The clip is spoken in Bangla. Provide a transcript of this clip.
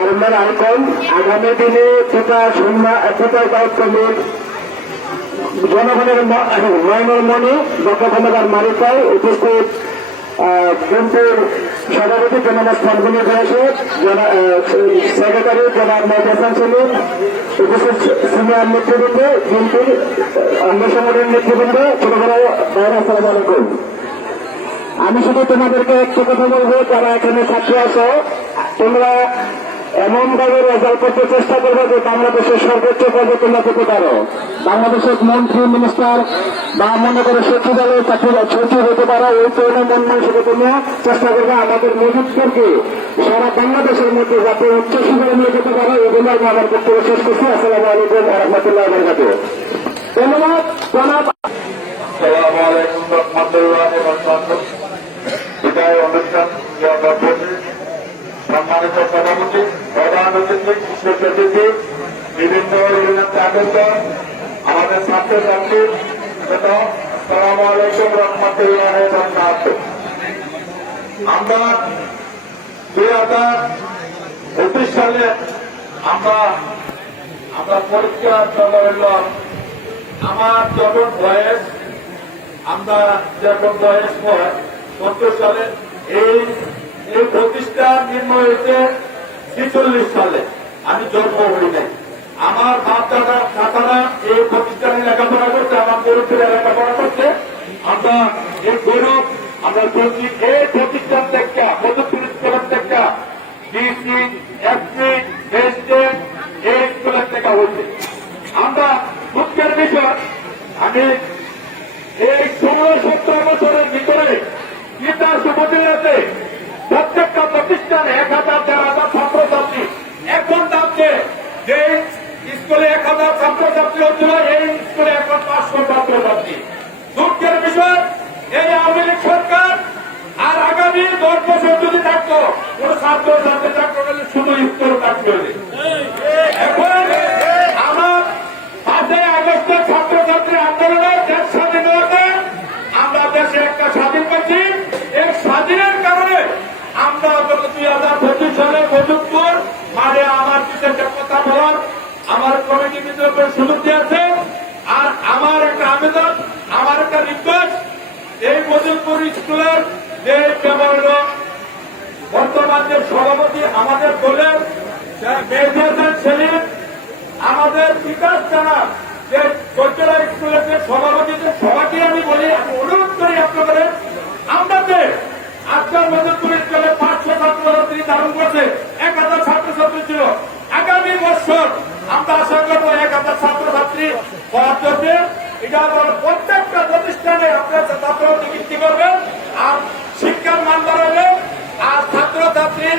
ধর্মের আইকন আগামী দিনে পিতা, সন্ধ্যা পিতার দায়িত্বমূল জনগণের ম- নয়নের মনে ডক্টর ক্ষমতার মালিকায় উপস্থিত বিএনপির সভাপতি জনাব ফাল্গুনি পরিষদ সেক্রেটারি জনাব হাসান সেলিম, উপস্থিত সিনিয়র নেতৃবৃন্দ, বিএনপির অঙ্গ সংগঠনের নেতৃবৃন্দ ছোট বড় ভাইরা আসসালামু আলাইকুম আমি শুধু তোমাদেরকে একটা কথা বলব, যারা এখানে ছাত্র আছো, তোমরা এমন ভাবে রেজাল্ট করতে চেষ্টা করবে যে বাংলাদেশের সর্বোচ্চ পদে তোমরা পেতে পারো। বাংলাদেশের মন্ত্রী মিনিস্টার বা মনে করো সচিবালয় চাকরি সচিব হতে পারো, এই তরুণ মন হিসেবে তোমরা চেষ্টা করবে আমাদের মজুদকে সারা বাংলাদেশের মধ্যে যাতে উচ্চ শিখরে নিয়ে যেতে পারো জন্য আমি আমার বক্তব্য শেষ করছি। আসসালামু আলাইকুম রহমতুল্লাহ বরকাত। ধন্যবাদ, জনাব। অনুষ্ঠান সম্মানিত সভাপতি, প্রধান অতিথি, বিশেষ অতিথি, বিভিন্ন আগত আমাদের ছাত্রছাত্রী আসসালামু আলাইকুম রহমতুল্লাহ আমরা দুই হাজার পঁচিশ সালে আমরা আমরা পরীক্ষা চলে আমার যখন বয়স, আমরা যখন বয়স হয় সালে এই এই প্রতিষ্ঠান নির্ণয় হয়েছে ছেচল্লিশ সালে। আমি জন্ম হই নাই। আমার বাপ দাদা কাকারা এই প্রতিষ্ঠানে লেখাপড়া করছে, আমার গরিবরা লেখাপড়া করছে। আমরা এই গরিব, আমরা বলছি, এই প্রতিষ্ঠান থেকে প্রযুক্তি স্কুলের থেকে ডিসি এসপি এসটেন এই স্কুলের থেকে হয়েছে। আমরা দুঃখের বিষয়, আমি এই ষোলো সতেরো বছরের ভিতরে উপজেলাতে প্রত্যেকটা প্রতিষ্ঠানে এক হাজার দেড় হাজার ছাত্রছাত্রী। স্কুলে এক হাজার ছাত্রছাত্রী হচ্ছিল, এই দুঃখের বিষয়, এই আওয়ামী লীগ আর আগামী দশ বছর থাকতো, কোন ছাত্রছাত্রী থাকতো তাহলে স্কুল থাকতে মজুদপুর স্কুলের যে ব্যবহার বর্তমান যে সভাপতি আমাদের দলের হাসান সেলিম আমাদের বিকাশ জানা যে চৈতরা স্কুলের যে সভাপতি, যে সভাটি আমি বলি অনুরোধ করি আপনাদের আমাদের আজকাল মজুরপুর স্কুলে পাঁচশো ছাত্রছাত্রী ধারণ করছে, এক হাজার ছাত্রছাত্রী ছিল। আগামী বছর আমরা আশা করব এক হাজার ছাত্রছাত্রী জন্য। এটা আমার প্রত্যেকটা প্রতিষ্ঠানে আপনার ছাত্রছাত্রী বৃদ্ধি করবেন আর শিক্ষার মান বাড়াবে আর ছাত্রছাত্রীর